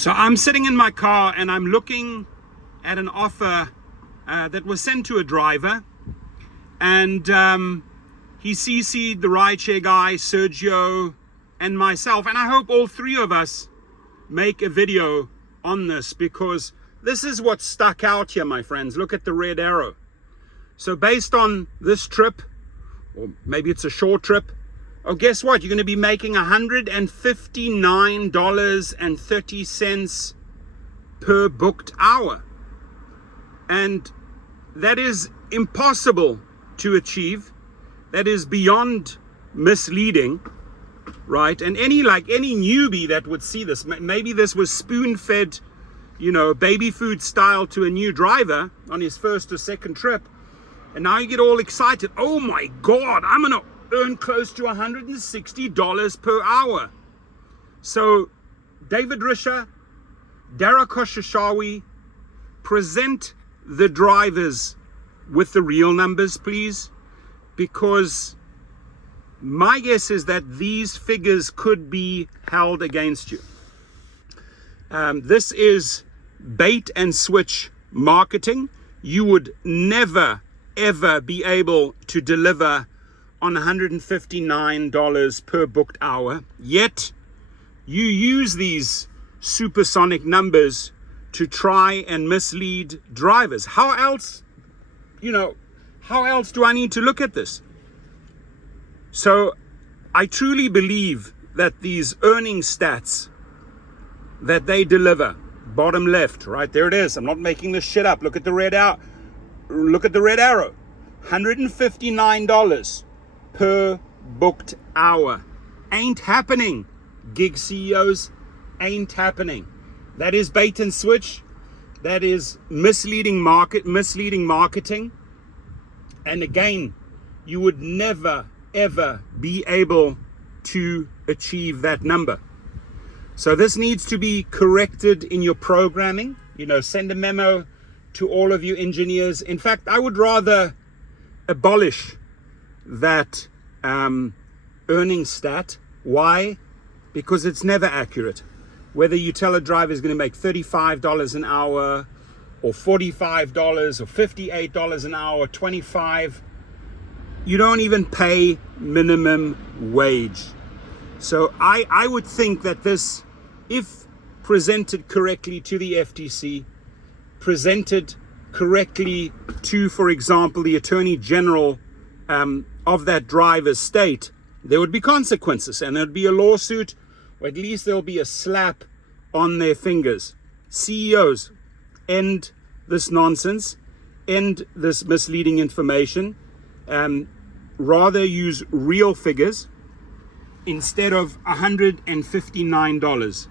So I'm sitting in my car and I'm looking at an offer that was sent to a driver, and he CC'd the rideshare guy, Sergio, and myself, and I hope all three of us make a video on this, because this is what stuck out here, my friends. Look at the red arrow. So based on this trip, or maybe it's a short trip, oh, guess what? You're going to be making $159.30 per booked hour. And that is impossible to achieve. That is beyond misleading, right? And any newbie that would see this, maybe this was spoon-fed, baby food style to a new driver on his first or second trip. And now you get all excited. Oh my God, I'm going to earn close to $160 per hour. So David Risher, Dara Koshashawi, present the drivers with the real numbers, please, because my guess is that these figures could be held against you. This is bait and switch marketing. You would never ever be able to deliver on $159 per booked hour, yet you use these supersonic numbers to try and mislead drivers. How else do I need to look at this? So I truly believe that these earning stats that they deliver, bottom left, right there it is. I'm not making this shit up. Look at the red arrow. Look at the red arrow. $159 per booked hour. Ain't happening, gig CEOs. Ain't happening. That is bait and switch. That is misleading marketing. And again, you would never ever be able to achieve that number. So this needs to be corrected in your programming. Send a memo to all of you engineers. In fact, I would rather abolish that earning stat. Why? Because it's never accurate. Whether you tell a driver is going to make $35 an hour, or $45, or $58 an hour, $25, you don't even pay minimum wage. So I would think that this, if presented correctly to the FTC, presented correctly to, for example, the Attorney General of that driver's state, there would be consequences, and there'd be a lawsuit, or at least there'll be a slap on their fingers. CEOs, end this nonsense, end this misleading information, rather use real figures instead of $159.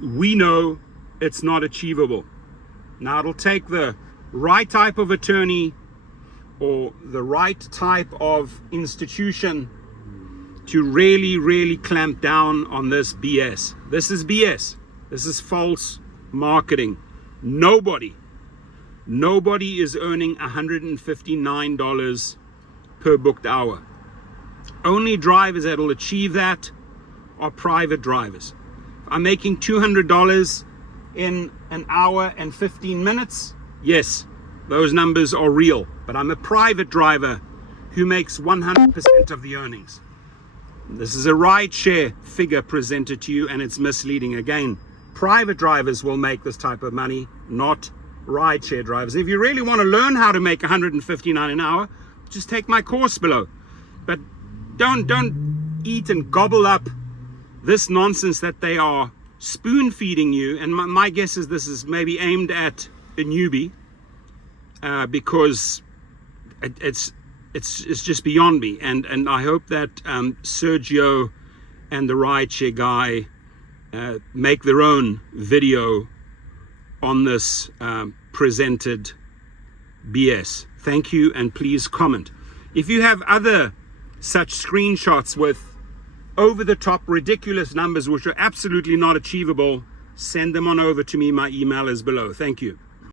We know it's not achievable. Now it'll take the right type of attorney or the right type of institution to really, really clamp down on this BS. This is BS. This is false marketing. Nobody is earning $159 per booked hour. Only drivers that will achieve that are private drivers. I'm making $200 in an hour and 15 minutes. Yes, those numbers are real, but I'm a private driver who makes 100% of the earnings. This is a rideshare figure presented to you, and it's misleading. Again, private drivers will make this type of money, not rideshare drivers. If you really want to learn how to make $159 an hour, just take my course below. But don't eat and gobble up this nonsense that they are spoon feeding you. And my guess is this is maybe aimed at a newbie, because it's just beyond me. And I hope that Sergio and the rideshare guy make their own video on this presented BS. Thank you, and please comment. If you have other such screenshots with over-the-top ridiculous numbers which are absolutely not achievable, send them on over to me. My email is below. Thank you.